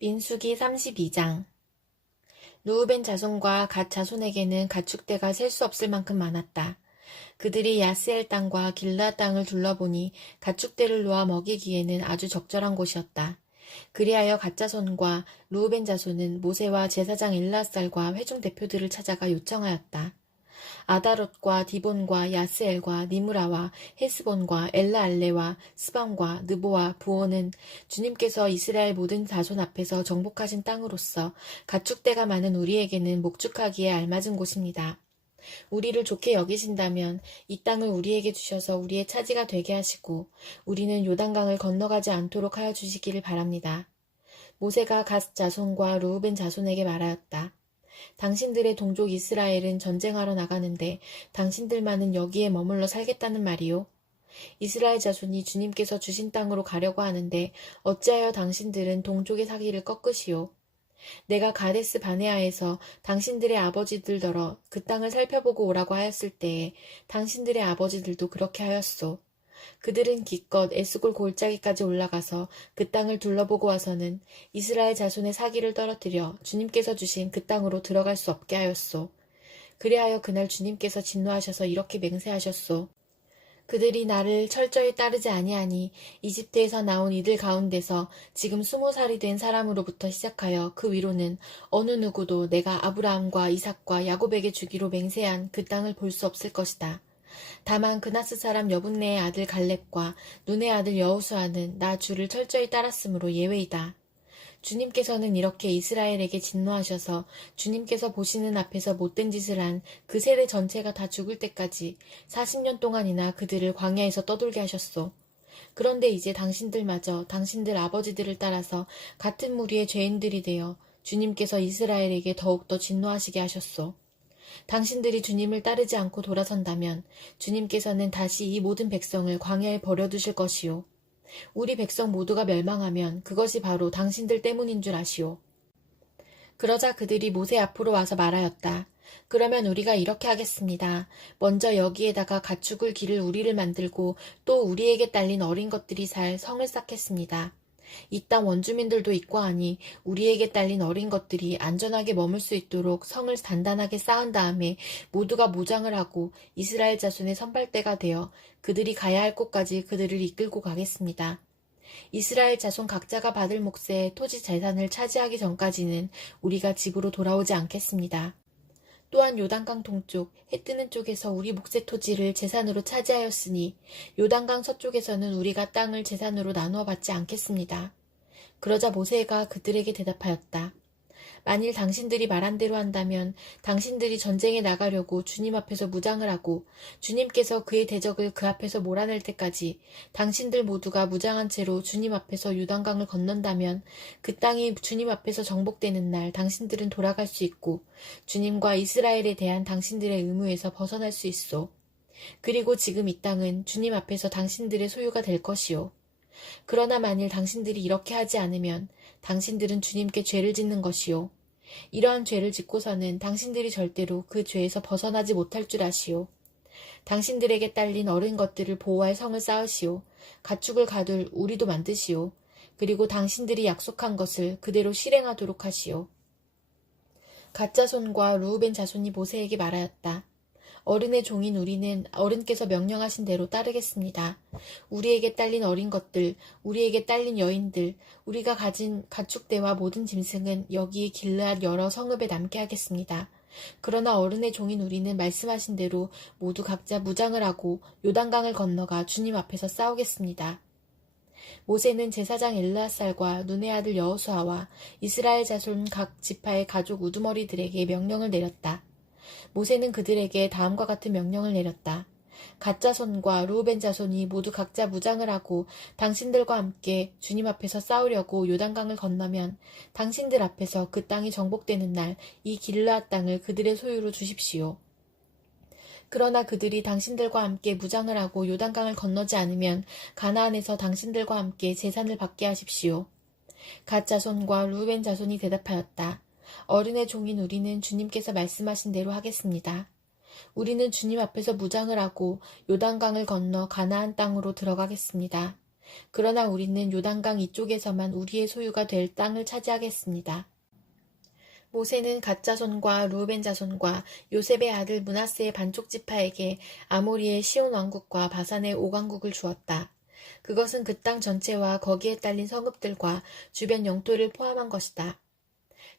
민수기 32장. 르우벤 자손과 갓 자손에게는 가축대가 셀 수 없을 만큼 많았다. 그들이 야스엘 땅과 길르앗 땅을 둘러보니 가축대를 놓아 먹이기에는 아주 적절한 곳이었다. 그리하여 갓 자손과 르우벤 자손은 모세와 제사장 엘르앗살과 회중 대표들을 찾아가 요청하였다. 아다롯과 디본과 야스엘과 니므라와 헤스본과 엘라알레와 스방과 느보와 부오는 주님께서 이스라엘 모든 자손 앞에서 정복하신 땅으로서 가축대가 많은 우리에게는 목축하기에 알맞은 곳입니다. 우리를 좋게 여기신다면 이 땅을 우리에게 주셔서 우리의 차지가 되게 하시고 우리는 요단강을 건너가지 않도록 하여 주시기를 바랍니다. 모세가 갓 자손과 르우벤 자손에게 말하였다. 당신들의 동족 이스라엘은 전쟁하러 나가는데 당신들만은 여기에 머물러 살겠다는 말이요. 이스라엘 자손이 주님께서 주신 땅으로 가려고 하는데 어찌하여 당신들은 동족의 사기를 꺾으시오. 내가 가데스 바네아에서 당신들의 아버지들더러 그 땅을 살펴보고 오라고 하였을 때에 당신들의 아버지들도 그렇게 하였소. 그들은 기껏 에스골 골짜기까지 올라가서 그 땅을 둘러보고 와서는 이스라엘 자손의 사기를 떨어뜨려 주님께서 주신 그 땅으로 들어갈 수 없게 하였소. 그리하여 그날 주님께서 진노하셔서 이렇게 맹세하셨소. 그들이 나를 철저히 따르지 아니하니 이집트에서 나온 이들 가운데서 지금 20살이 된 사람으로부터 시작하여 그 위로는 어느 누구도 내가 아브라함과 이삭과 야곱에게 주기로 맹세한 그 땅을 볼 수 없을 것이다. 다만 그나스 사람 여분네의 아들 갈렙과 눈의 아들 여호수아는 나 주를 철저히 따랐으므로 예외이다. 주님께서는 이렇게 이스라엘에게 진노하셔서 주님께서 보시는 앞에서 못된 짓을 한 그 세대 전체가 다 죽을 때까지 40년 동안이나 그들을 광야에서 떠돌게 하셨소. 그런데 이제 당신들마저 당신들 아버지들을 따라서 같은 무리의 죄인들이 되어 주님께서 이스라엘에게 더욱더 진노하시게 하셨소. 당신들이 주님을 따르지 않고 돌아선다면 주님께서는 다시 이 모든 백성을 광야에 버려두실 것이요. 우리 백성 모두가 멸망하면 그것이 바로 당신들 때문인 줄 아시오. 그러자 그들이 모세 앞으로 와서 말하였다. 그러면 우리가 이렇게 하겠습니다. 먼저 여기에다가 가축을 기를 우리를 만들고 또 우리에게 딸린 어린 것들이 살 성을 쌓겠습니다. 이 땅 원주민들도 있고 하니 우리에게 딸린 어린 것들이 안전하게 머물 수 있도록 성을 단단하게 쌓은 다음에 모두가 무장을 하고 이스라엘 자손의 선발대가 되어 그들이 가야 할 곳까지 그들을 이끌고 가겠습니다. 이스라엘 자손 각자가 받을 몫의 토지 재산을 차지하기 전까지는 우리가 집으로 돌아오지 않겠습니다. 또한 요단강 동쪽 해 뜨는 쪽에서 우리 몫의 토지를 재산으로 차지하였으니 요단강 서쪽에서는 우리가 땅을 재산으로 나누어 받지 않겠습니다. 그러자 모세가 그들에게 대답하였다. 만일 당신들이 말한 대로 한다면 당신들이 전쟁에 나가려고 주님 앞에서 무장을 하고 주님께서 그의 대적을 그 앞에서 몰아낼 때까지 당신들 모두가 무장한 채로 주님 앞에서 요단강을 건넌다면 그 땅이 주님 앞에서 정복되는 날 당신들은 돌아갈 수 있고 주님과 이스라엘에 대한 당신들의 의무에서 벗어날 수 있소. 그리고 지금 이 땅은 주님 앞에서 당신들의 소유가 될 것이요. 그러나 만일 당신들이 이렇게 하지 않으면 당신들은 주님께 죄를 짓는 것이요. 이러한 죄를 짓고서는 당신들이 절대로 그 죄에서 벗어나지 못할 줄 아시오. 당신들에게 딸린 어린 것들을 보호할 성을 쌓으시오. 가축을 가둘 우리도 만드시오. 그리고 당신들이 약속한 것을 그대로 실행하도록 하시오. 갓 자손과 르우벤 자손이 모세에게 말하였다. 어른의 종인 우리는 어른께서 명령하신 대로 따르겠습니다. 우리에게 딸린 어린 것들, 우리에게 딸린 여인들, 우리가 가진 가축대와 모든 짐승은 여기 길르앗 여러 성읍에 남게 하겠습니다. 그러나 어른의 종인 우리는 말씀하신 대로 모두 각자 무장을 하고 요단강을 건너가 주님 앞에서 싸우겠습니다. 모세는 제사장 엘르앗살과 눈의 아들 여호수아와 이스라엘 자손 각 지파의 가족 우두머리들에게 명령을 내렸다. 모세는 그들에게 다음과 같은 명령을 내렸다. 갓 자손과 르우벤 자손이 모두 각자 무장을 하고 당신들과 함께 주님 앞에서 싸우려고 요단강을 건너면 당신들 앞에서 그 땅이 정복되는 날 이 길르앗 땅을 그들의 소유로 주십시오. 그러나 그들이 당신들과 함께 무장을 하고 요단강을 건너지 않으면 가나안에서 당신들과 함께 재산을 받게 하십시오. 갓 자손과 르우벤 자손이 대답하였다. 어른의 종인 우리는 주님께서 말씀하신 대로 하겠습니다. 우리는 주님 앞에서 무장을 하고 요단강을 건너 가나안 땅으로 들어가겠습니다. 그러나 우리는 요단강 이쪽에서만 우리의 소유가 될 땅을 차지하겠습니다. 모세는 갓 자손과 루벤 자손과 요셉의 아들 므낫세의 반쪽 지파에게 아모리의 시온 왕국과 바산의 오강국을 주었다. 그것은 그 땅 전체와 거기에 딸린 성읍들과 주변 영토를 포함한 것이다.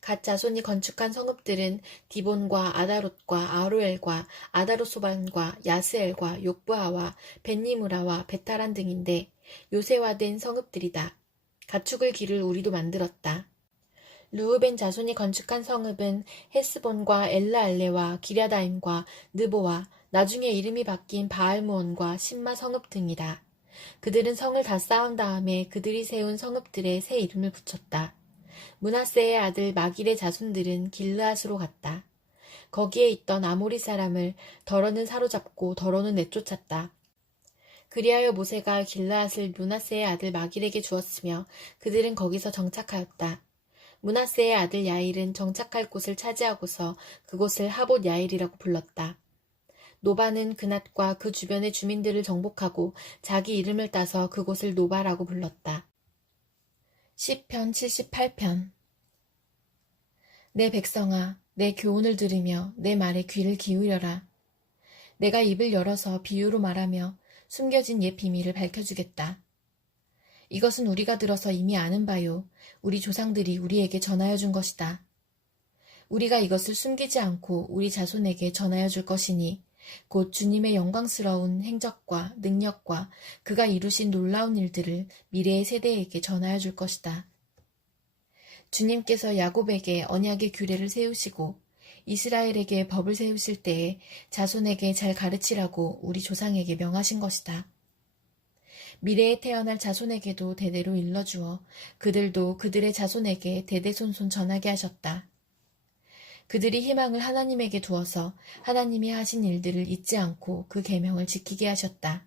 갓 자손이 건축한 성읍들은 디본과 아다롯과 아로엘과 아다롯소반과 야스엘과 욕부아와 벤니무라와 베타란 등인데 요새화된 성읍들이다. 가축을 기를 우리도 만들었다. 르우벤 자손이 건축한 성읍은 헤스본과 엘라알레와 기랴다임과 느보와 나중에 이름이 바뀐 바알무온과 신마 성읍 등이다. 그들은 성을 다 쌓은 다음에 그들이 세운 성읍들에 새 이름을 붙였다. 므낫세의 아들 마길의 자손들은 길르앗으로 갔다. 거기에 있던 아모리 사람을 더러는 사로잡고 더러는 내쫓았다. 그리하여 모세가 길르앗을 므낫세의 아들 마길에게 주었으며 그들은 거기서 정착하였다. 므낫세의 아들 야일은 정착할 곳을 차지하고서 그곳을 하봇 야일이라고 불렀다. 노바는 그낫과 그 주변의 주민들을 정복하고 자기 이름을 따서 그곳을 노바라고 불렀다. 시편 78편. 내 백성아, 내 교훈을 들으며 내 말에 귀를 기울여라. 내가 입을 열어서 비유로 말하며 숨겨진 옛 비밀을 밝혀주겠다. 이것은 우리가 들어서 이미 아는 바요. 우리 조상들이 우리에게 전하여 준 것이다. 우리가 이것을 숨기지 않고 우리 자손에게 전하여 줄 것이니 곧 주님의 영광스러운 행적과 능력과 그가 이루신 놀라운 일들을 미래의 세대에게 전하여 줄 것이다. 주님께서 야곱에게 언약의 규례를 세우시고 이스라엘에게 법을 세우실 때에 자손에게 잘 가르치라고 우리 조상에게 명하신 것이다. 미래에 태어날 자손에게도 대대로 일러주어 그들도 그들의 자손에게 대대손손 전하게 하셨다. 그들이 희망을 하나님에게 두어서 하나님이 하신 일들을 잊지 않고 그 계명을 지키게 하셨다.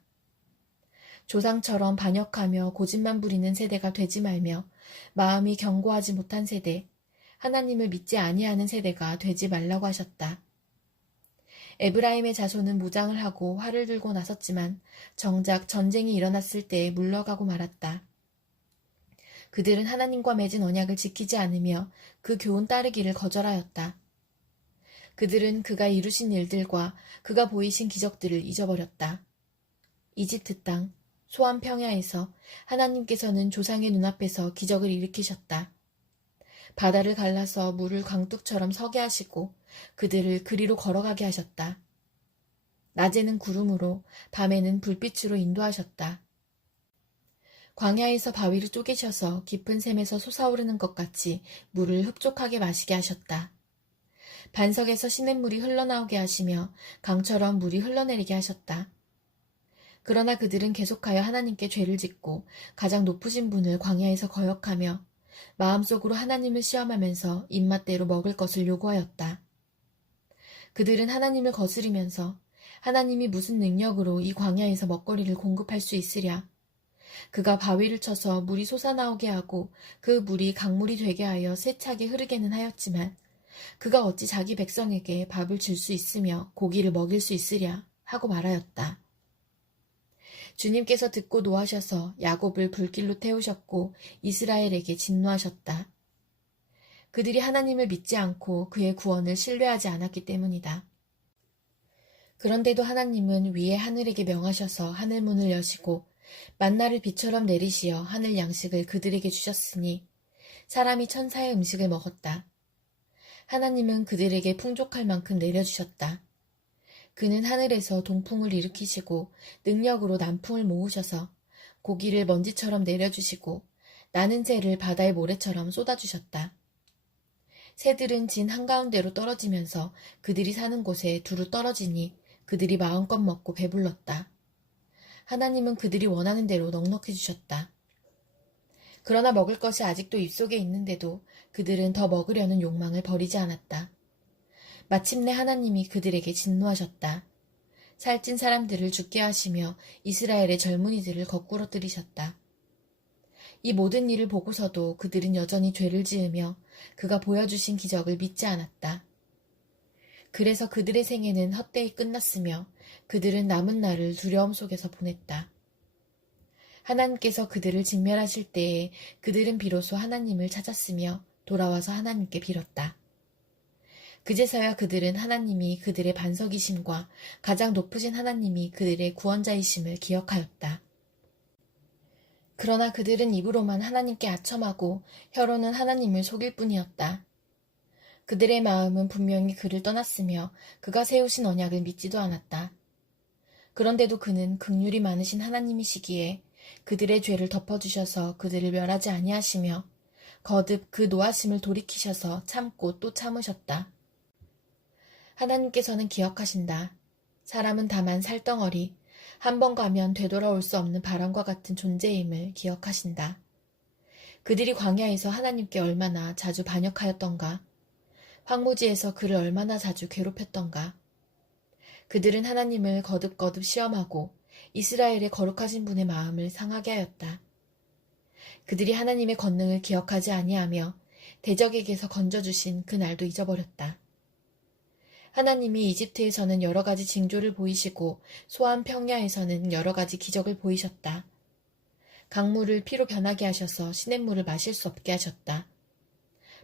조상처럼 반역하며 고집만 부리는 세대가 되지 말며 마음이 견고하지 못한 세대, 하나님을 믿지 아니하는 세대가 되지 말라고 하셨다. 에브라임의 자손은 무장을 하고 활을 들고 나섰지만 정작 전쟁이 일어났을 때에 물러가고 말았다. 그들은 하나님과 맺은 언약을 지키지 않으며 그 교훈 따르기를 거절하였다. 그들은 그가 이루신 일들과 그가 보이신 기적들을 잊어버렸다. 이집트 땅, 소안 평야에서 하나님께서는 조상의 눈앞에서 기적을 일으키셨다. 바다를 갈라서 물을 광뚝처럼 서게 하시고 그들을 그리로 걸어가게 하셨다. 낮에는 구름으로 밤에는 불빛으로 인도하셨다. 광야에서 바위를 쪼개셔서 깊은 샘에서 솟아오르는 것 같이 물을 흡족하게 마시게 하셨다. 반석에서 시냇물이 흘러나오게 하시며 강처럼 물이 흘러내리게 하셨다. 그러나 그들은 계속하여 하나님께 죄를 짓고 가장 높으신 분을 광야에서 거역하며 마음속으로 하나님을 시험하면서 입맛대로 먹을 것을 요구하였다. 그들은 하나님을 거스리면서 하나님이 무슨 능력으로 이 광야에서 먹거리를 공급할 수 있으랴. 그가 바위를 쳐서 물이 솟아나오게 하고 그 물이 강물이 되게 하여 세차게 흐르게는 하였지만 그가 어찌 자기 백성에게 밥을 줄 수 있으며 고기를 먹일 수 있으랴 하고 말하였다. 주님께서 듣고 노하셔서 야곱을 불길로 태우셨고 이스라엘에게 진노하셨다. 그들이 하나님을 믿지 않고 그의 구원을 신뢰하지 않았기 때문이다. 그런데도 하나님은 위에 하늘에게 명하셔서 하늘문을 여시고 만나를 비처럼 내리시어 하늘 양식을 그들에게 주셨으니 사람이 천사의 음식을 먹었다. 하나님은 그들에게 풍족할 만큼 내려주셨다. 그는 하늘에서 동풍을 일으키시고 능력으로 남풍을 모으셔서 고기를 먼지처럼 내려주시고 나는 새를 바다의 모래처럼 쏟아주셨다. 새들은 진 한가운데로 떨어지면서 그들이 사는 곳에 두루 떨어지니 그들이 마음껏 먹고 배불렀다. 하나님은 그들이 원하는 대로 넉넉해 주셨다. 그러나 먹을 것이 아직도 입속에 있는데도 그들은 더 먹으려는 욕망을 버리지 않았다. 마침내 하나님이 그들에게 진노하셨다. 살찐 사람들을 죽게 하시며 이스라엘의 젊은이들을 거꾸로 들이셨다. 이 모든 일을 보고서도 그들은 여전히 죄를 지으며 그가 보여주신 기적을 믿지 않았다. 그래서 그들의 생애는 헛되이 끝났으며 그들은 남은 날을 두려움 속에서 보냈다. 하나님께서 그들을 진멸하실 때에 그들은 비로소 하나님을 찾았으며 돌아와서 하나님께 빌었다. 그제서야 그들은 하나님이 그들의 반석이심과 가장 높으신 하나님이 그들의 구원자이심을 기억하였다. 그러나 그들은 입으로만 하나님께 아첨하고 혀로는 하나님을 속일 뿐이었다. 그들의 마음은 분명히 그를 떠났으며 그가 세우신 언약을 믿지도 않았다. 그런데도 그는 긍휼이 많으신 하나님이시기에 그들의 죄를 덮어주셔서 그들을 멸하지 아니하시며 거듭 그 노하심을 돌이키셔서 참고 또 참으셨다. 하나님께서는 기억하신다. 사람은 다만 살덩어리, 한 번 가면 되돌아올 수 없는 바람과 같은 존재임을 기억하신다. 그들이 광야에서 하나님께 얼마나 자주 반역하였던가, 황무지에서 그를 얼마나 자주 괴롭혔던가. 그들은 하나님을 거듭거듭 시험하고 이스라엘의 거룩하신 분의 마음을 상하게 하였다. 그들이 하나님의 권능을 기억하지 아니하며 대적에게서 건져주신 그 날도 잊어버렸다. 하나님이 이집트에서는 여러 가지 징조를 보이시고 소한 평야에서는 여러 가지 기적을 보이셨다. 강물을 피로 변하게 하셔서 시냇물을 마실 수 없게 하셨다.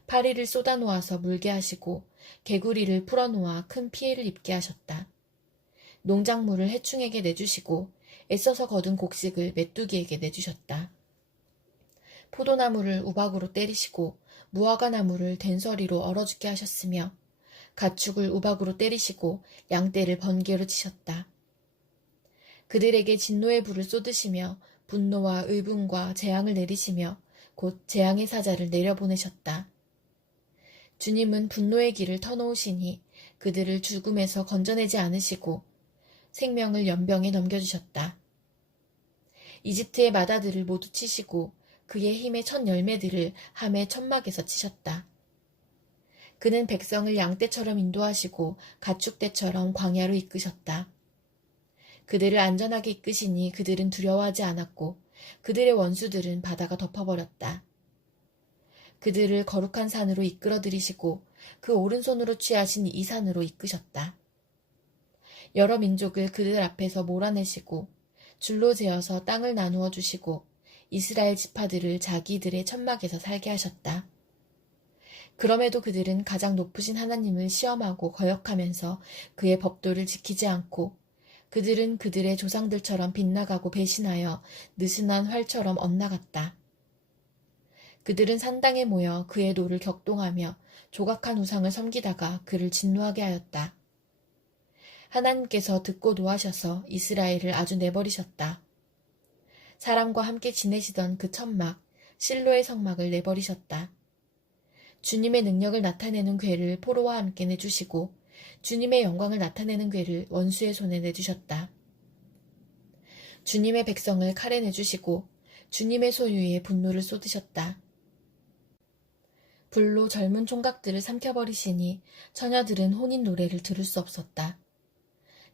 파리를 쏟아놓아서 물게 하시고 개구리를 풀어놓아 큰 피해를 입게 하셨다. 농작물을 해충에게 내주시고 애써서 거둔 곡식을 메뚜기에게 내주셨다. 포도나무를 우박으로 때리시고 무화과나무를 된서리로 얼어 죽게 하셨으며 가축을 우박으로 때리시고 양떼를 번개로 치셨다. 그들에게 진노의 불을 쏟으시며 분노와 의분과 재앙을 내리시며 곧 재앙의 사자를 내려보내셨다. 주님은 분노의 길을 터놓으시니 그들을 죽음에서 건져내지 않으시고 생명을 연병에 넘겨주셨다. 이집트의 마다들을 모두 치시고 그의 힘의 첫 열매들을 함의 천막에서 치셨다. 그는 백성을 양떼처럼 인도하시고 가축떼처럼 광야로 이끄셨다. 그들을 안전하게 이끄시니 그들은 두려워하지 않았고 그들의 원수들은 바다가 덮어버렸다. 그들을 거룩한 산으로 이끌어들이시고 그 오른손으로 취하신 이 산으로 이끄셨다. 여러 민족을 그들 앞에서 몰아내시고 줄로 재어서 땅을 나누어 주시고 이스라엘 지파들을 자기들의 천막에서 살게 하셨다. 그럼에도 그들은 가장 높으신 하나님을 시험하고 거역하면서 그의 법도를 지키지 않고 그들은 그들의 조상들처럼 빗나가고 배신하여 느슨한 활처럼 엇나갔다. 그들은 산당에 모여 그의 노를 격동하며 조각한 우상을 섬기다가 그를 진노하게 하였다. 하나님께서 듣고 노하셔서 이스라엘을 아주 내버리셨다. 사람과 함께 지내시던 그 천막, 실로의 성막을 내버리셨다. 주님의 능력을 나타내는 궤를 포로와 함께 내주시고 주님의 영광을 나타내는 궤를 원수의 손에 내주셨다. 주님의 백성을 칼에 내주시고 주님의 소유에 분노를 쏟으셨다. 불로 젊은 총각들을 삼켜버리시니 처녀들은 혼인 노래를 들을 수 없었다.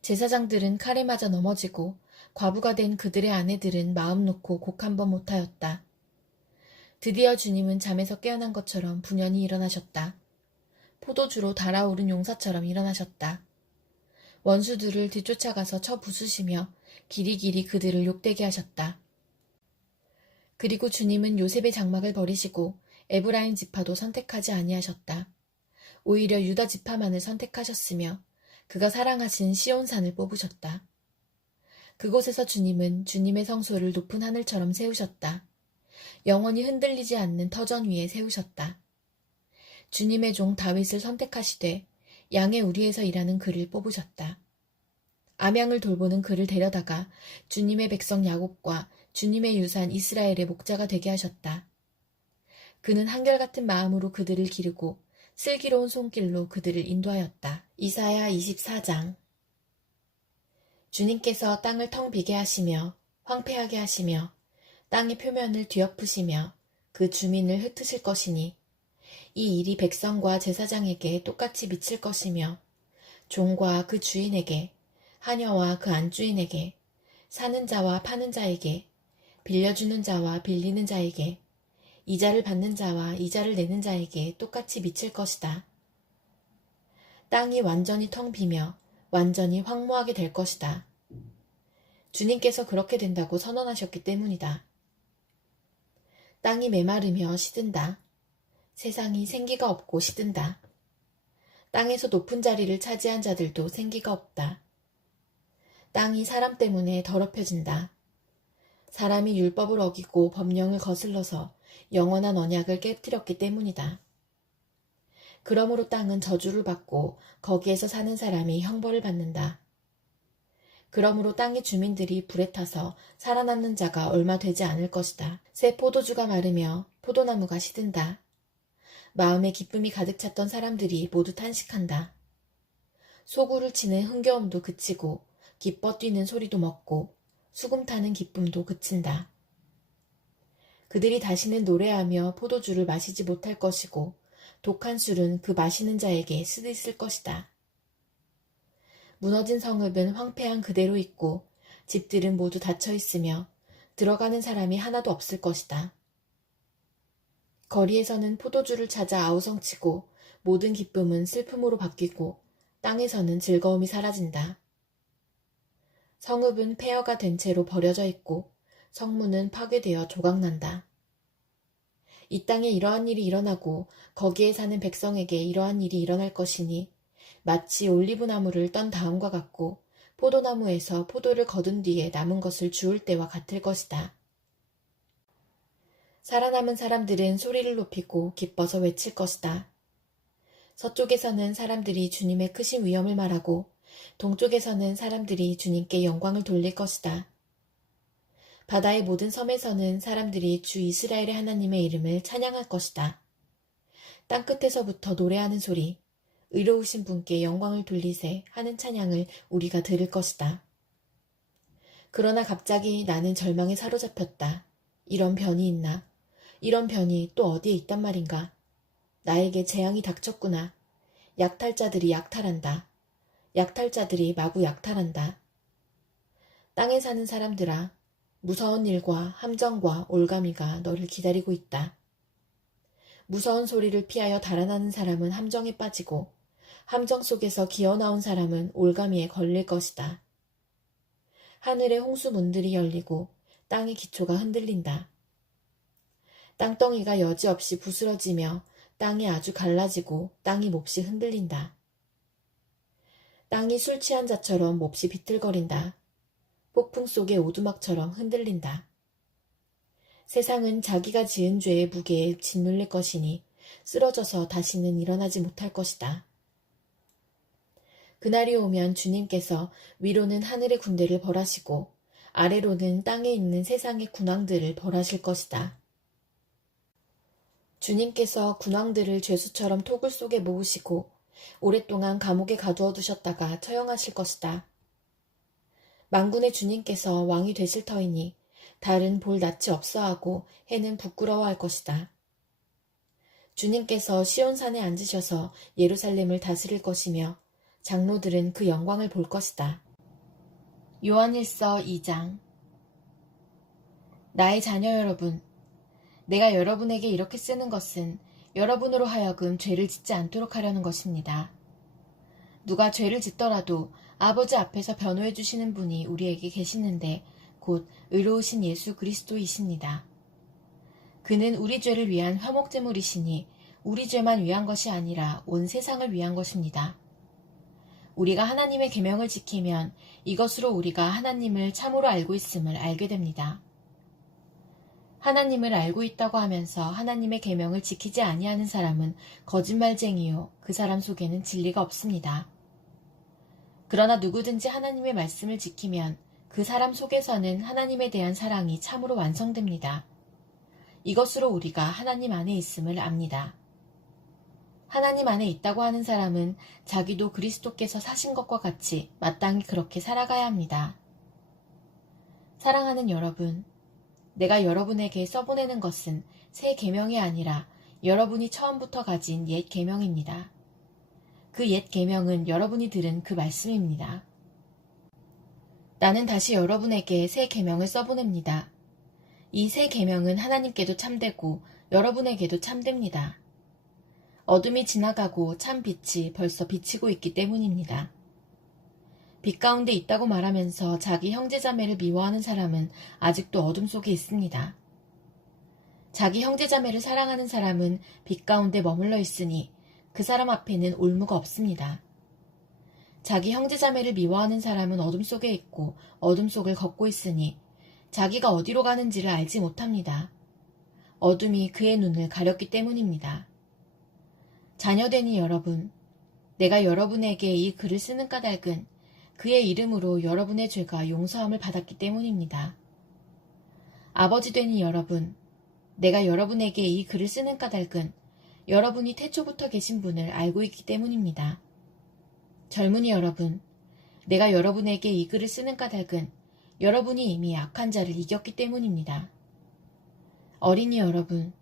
제사장들은 칼에 맞아 넘어지고 과부가 된 그들의 아내들은 마음 놓고 곡 한 번 못하였다. 드디어 주님은 잠에서 깨어난 것처럼 분연히 일어나셨다. 포도주로 달아오른 용사처럼 일어나셨다. 원수들을 뒤쫓아가서 쳐 부수시며 길이길이 그들을 욕되게 하셨다. 그리고 주님은 요셉의 장막을 버리시고 에브라임 지파도 선택하지 아니하셨다. 오히려 유다 지파만을 선택하셨으며 그가 사랑하신 시온산을 뽑으셨다. 그곳에서 주님은 주님의 성소를 높은 하늘처럼 세우셨다. 영원히 흔들리지 않는 터전 위에 세우셨다. 주님의 종 다윗을 선택하시되 양의 우리에서 일하는 그를 뽑으셨다. 암양을 돌보는 그를 데려다가 주님의 백성 야곱과 주님의 유산 이스라엘의 목자가 되게 하셨다. 그는 한결같은 마음으로 그들을 기르고 슬기로운 손길로 그들을 인도하였다. 이사야 24장. 주님께서 땅을 텅 비게 하시며 황폐하게 하시며 땅의 표면을 뒤엎으시며 그 주민을 흩으실 것이니 이 일이 백성과 제사장에게 똑같이 미칠 것이며 종과 그 주인에게 하녀와 그 안주인에게 사는 자와 파는 자에게 빌려주는 자와 빌리는 자에게 이자를 받는 자와 이자를 내는 자에게 똑같이 미칠 것이다. 땅이 완전히 텅 비며 완전히 황무하게 될 것이다. 주님께서 그렇게 된다고 선언하셨기 때문이다. 땅이 메마르며 시든다. 세상이 생기가 없고 시든다. 땅에서 높은 자리를 차지한 자들도 생기가 없다. 땅이 사람 때문에 더럽혀진다. 사람이 율법을 어기고 법령을 거슬러서 영원한 언약을 깨뜨렸기 때문이다. 그러므로 땅은 저주를 받고 거기에서 사는 사람이 형벌을 받는다. 그러므로 땅의 주민들이 불에 타서 살아남는 자가 얼마 되지 않을 것이다. 새 포도주가 마르며 포도나무가 시든다. 마음에 기쁨이 가득 찼던 사람들이 모두 탄식한다. 소구를 치는 흥겨움도 그치고 기뻐 뛰는 소리도 멎고 수금 타는 기쁨도 그친다. 그들이 다시는 노래하며 포도주를 마시지 못할 것이고 독한 술은 그 마시는 자에게 쓰디쓸 것이다. 무너진 성읍은 황폐한 그대로 있고 집들은 모두 닫혀 있으며 들어가는 사람이 하나도 없을 것이다. 거리에서는 포도주를 찾아 아우성치고 모든 기쁨은 슬픔으로 바뀌고 땅에서는 즐거움이 사라진다. 성읍은 폐허가 된 채로 버려져 있고 성문은 파괴되어 조각난다. 이 땅에 이러한 일이 일어나고 거기에 사는 백성에게 이러한 일이 일어날 것이니 마치 올리브나무를 떤 다음과 같고 포도나무에서 포도를 거둔 뒤에 남은 것을 주울 때와 같을 것이다. 살아남은 사람들은 소리를 높이고 기뻐서 외칠 것이다. 서쪽에서는 사람들이 주님의 크신 위엄을 말하고 동쪽에서는 사람들이 주님께 영광을 돌릴 것이다. 바다의 모든 섬에서는 사람들이 주 이스라엘의 하나님의 이름을 찬양할 것이다. 땅끝에서부터 노래하는 소리, 의로우신 분께 영광을 돌리세 하는 찬양을 우리가 들을 것이다. 그러나 갑자기 나는 절망에 사로잡혔다. 이런 변이 있나? 이런 변이 또 어디에 있단 말인가? 나에게 재앙이 닥쳤구나. 약탈자들이 약탈한다. 약탈자들이 마구 약탈한다. 땅에 사는 사람들아, 무서운 일과 함정과 올가미가 너를 기다리고 있다. 무서운 소리를 피하여 달아나는 사람은 함정에 빠지고 함정 속에서 기어나온 사람은 올가미에 걸릴 것이다. 하늘의 홍수문들이 열리고 땅의 기초가 흔들린다. 땅덩이가 여지없이 부스러지며 땅이 아주 갈라지고 땅이 몹시 흔들린다. 땅이 술 취한 자처럼 몹시 비틀거린다. 폭풍 속의 오두막처럼 흔들린다. 세상은 자기가 지은 죄의 무게에 짓눌릴 것이니 쓰러져서 다시는 일어나지 못할 것이다. 그날이 오면 주님께서 위로는 하늘의 군대를 벌하시고 아래로는 땅에 있는 세상의 군왕들을 벌하실 것이다. 주님께서 군왕들을 죄수처럼 토굴 속에 모으시고 오랫동안 감옥에 가두어 두셨다가 처형하실 것이다. 만군의 주님께서 왕이 되실 터이니 달은 볼 낯이 없어하고 해는 부끄러워할 것이다. 주님께서 시온산에 앉으셔서 예루살렘을 다스릴 것이며 장로들은 그 영광을 볼 것이다. 요한일서 2장. 나의 자녀 여러분, 내가 여러분에게 이렇게 쓰는 것은 여러분으로 하여금 죄를 짓지 않도록 하려는 것입니다. 누가 죄를 짓더라도 아버지 앞에서 변호해 주시는 분이 우리에게 계시는데 곧 의로우신 예수 그리스도이십니다. 그는 우리 죄를 위한 화목제물이시니 우리 죄만 위한 것이 아니라 온 세상을 위한 것입니다. 우리가 하나님의 계명을 지키면 이것으로 우리가 하나님을 참으로 알고 있음을 알게 됩니다. 하나님을 알고 있다고 하면서 하나님의 계명을 지키지 아니하는 사람은 거짓말쟁이요 그 사람 속에는 진리가 없습니다. 그러나 누구든지 하나님의 말씀을 지키면 그 사람 속에서는 하나님에 대한 사랑이 참으로 완성됩니다. 이것으로 우리가 하나님 안에 있음을 압니다. 하나님 안에 있다고 하는 사람은 자기도 그리스도께서 사신 것과 같이 마땅히 그렇게 살아가야 합니다. 사랑하는 여러분, 내가 여러분에게 써보내는 것은 새 계명이 아니라 여러분이 처음부터 가진 옛 계명입니다. 그 옛 계명은 여러분이 들은 그 말씀입니다. 나는 다시 여러분에게 새 계명을 써보냅니다. 이 새 계명은 하나님께도 참되고 여러분에게도 참됩니다. 어둠이 지나가고 참 빛이 벌써 비치고 있기 때문입니다. 빛 가운데 있다고 말하면서 자기 형제자매를 미워하는 사람은 아직도 어둠 속에 있습니다. 자기 형제자매를 사랑하는 사람은 빛 가운데 머물러 있으니 그 사람 앞에는 올무가 없습니다. 자기 형제자매를 미워하는 사람은 어둠 속에 있고 어둠 속을 걷고 있으니 자기가 어디로 가는지를 알지 못합니다. 어둠이 그의 눈을 가렸기 때문입니다. 자녀되니 여러분, 내가 여러분에게 이 글을 쓰는 까닭은 그의 이름으로 여러분의 죄가 용서함을 받았기 때문입니다. 아버지 되니 여러분, 내가 여러분에게 이 글을 쓰는 까닭은 여러분이 태초부터 계신 분을 알고 있기 때문입니다. 젊은이 여러분, 내가 여러분에게 이 글을 쓰는 까닭은 여러분이 이미 악한 자를 이겼기 때문입니다. 어린이 여러분,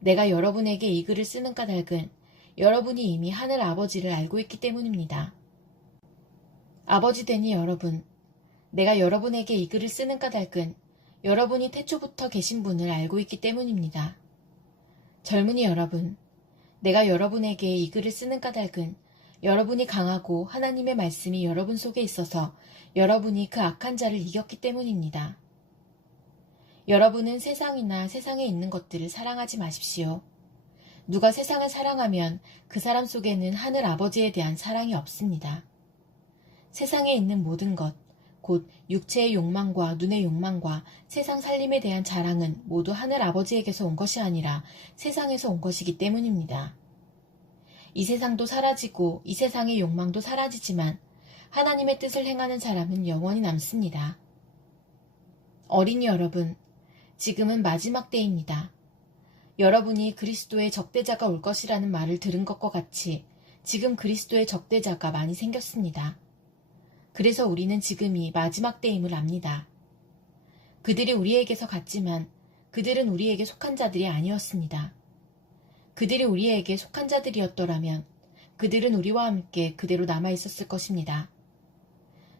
내가 여러분에게 이 글을 쓰는 까닭은 여러분이 이미 하늘 아버지를 알고 있기 때문입니다. 아버지 되니 여러분, 내가 여러분에게 이 글을 쓰는 까닭은 여러분이 태초부터 계신 분을 알고 있기 때문입니다. 젊은이 여러분, 내가 여러분에게 이 글을 쓰는 까닭은 여러분이 강하고 하나님의 말씀이 여러분 속에 있어서 여러분이 그 악한 자를 이겼기 때문입니다. 여러분은 세상이나 세상에 있는 것들을 사랑하지 마십시오. 누가 세상을 사랑하면 그 사람 속에는 하늘 아버지에 대한 사랑이 없습니다. 세상에 있는 모든 것, 곧 육체의 욕망과 눈의 욕망과 세상 살림에 대한 자랑은 모두 하늘 아버지에게서 온 것이 아니라 세상에서 온 것이기 때문입니다. 이 세상도 사라지고 이 세상의 욕망도 사라지지만 하나님의 뜻을 행하는 사람은 영원히 남습니다. 어린이 여러분, 지금은 마지막 때입니다. 여러분이 그리스도의 적대자가 올 것이라는 말을 들은 것과 같이 지금 그리스도의 적대자가 많이 생겼습니다. 그래서 우리는 지금이 마지막 때임을 압니다. 그들이 우리에게서 갔지만 그들은 우리에게 속한 자들이 아니었습니다. 그들이 우리에게 속한 자들이었더라면 그들은 우리와 함께 그대로 남아 있었을 것입니다.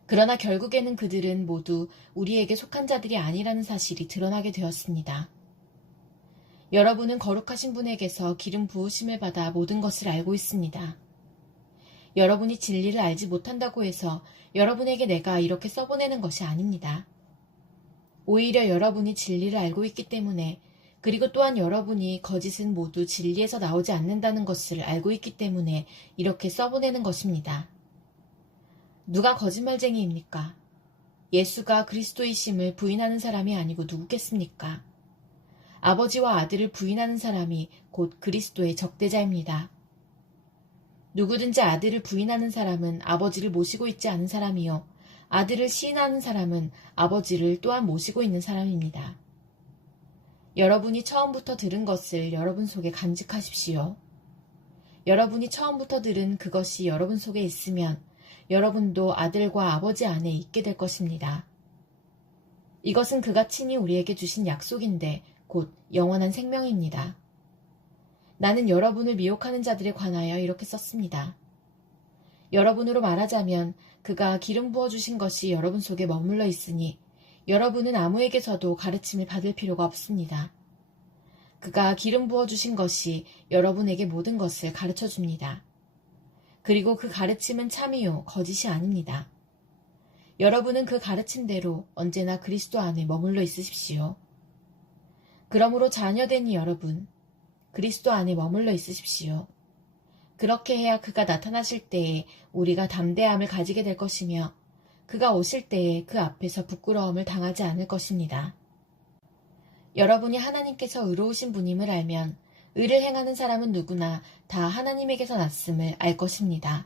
그러나 결국에는 그들은 모두 우리에게 속한 자들이 아니라는 사실이 드러나게 되었습니다. 여러분은 거룩하신 분에게서 기름 부으심을 받아 모든 것을 알고 있습니다. 여러분이 진리를 알지 못한다고 해서 여러분에게 내가 이렇게 써보내는 것이 아닙니다. 오히려 여러분이 진리를 알고 있기 때문에 그리고 또한 여러분이 거짓은 모두 진리에서 나오지 않는다는 것을 알고 있기 때문에 이렇게 써보내는 것입니다. 누가 거짓말쟁이입니까? 예수가 그리스도이심을 부인하는 사람이 아니고 누구겠습니까? 아버지와 아들을 부인하는 사람이 곧 그리스도의 적대자입니다. 누구든지 아들을 부인하는 사람은 아버지를 모시고 있지 않은 사람이요. 아들을 시인하는 사람은 아버지를 또한 모시고 있는 사람입니다. 여러분이 처음부터 들은 것을 여러분 속에 간직하십시오. 여러분이 처음부터 들은 그것이 여러분 속에 있으면 여러분도 아들과 아버지 안에 있게 될 것입니다. 이것은 그가 친히 우리에게 주신 약속인데 곧 영원한 생명입니다. 나는 여러분을 미혹하는 자들에 관하여 이렇게 썼습니다. 여러분으로 말하자면 그가 기름 부어주신 것이 여러분 속에 머물러 있으니 여러분은 아무에게서도 가르침을 받을 필요가 없습니다. 그가 기름 부어주신 것이 여러분에게 모든 것을 가르쳐 줍니다. 그리고 그 가르침은 참이요 거짓이 아닙니다. 여러분은 그 가르침대로 언제나 그리스도 안에 머물러 있으십시오. 그러므로 자녀되니 여러분, 그리스도 안에 머물러 있으십시오. 그렇게 해야 그가 나타나실 때에 우리가 담대함을 가지게 될 것이며 그가 오실 때에 그 앞에서 부끄러움을 당하지 않을 것입니다. 여러분이 하나님께서 의로우신 분임을 알면 의를 행하는 사람은 누구나 다 하나님에게서 났음을 알 것입니다.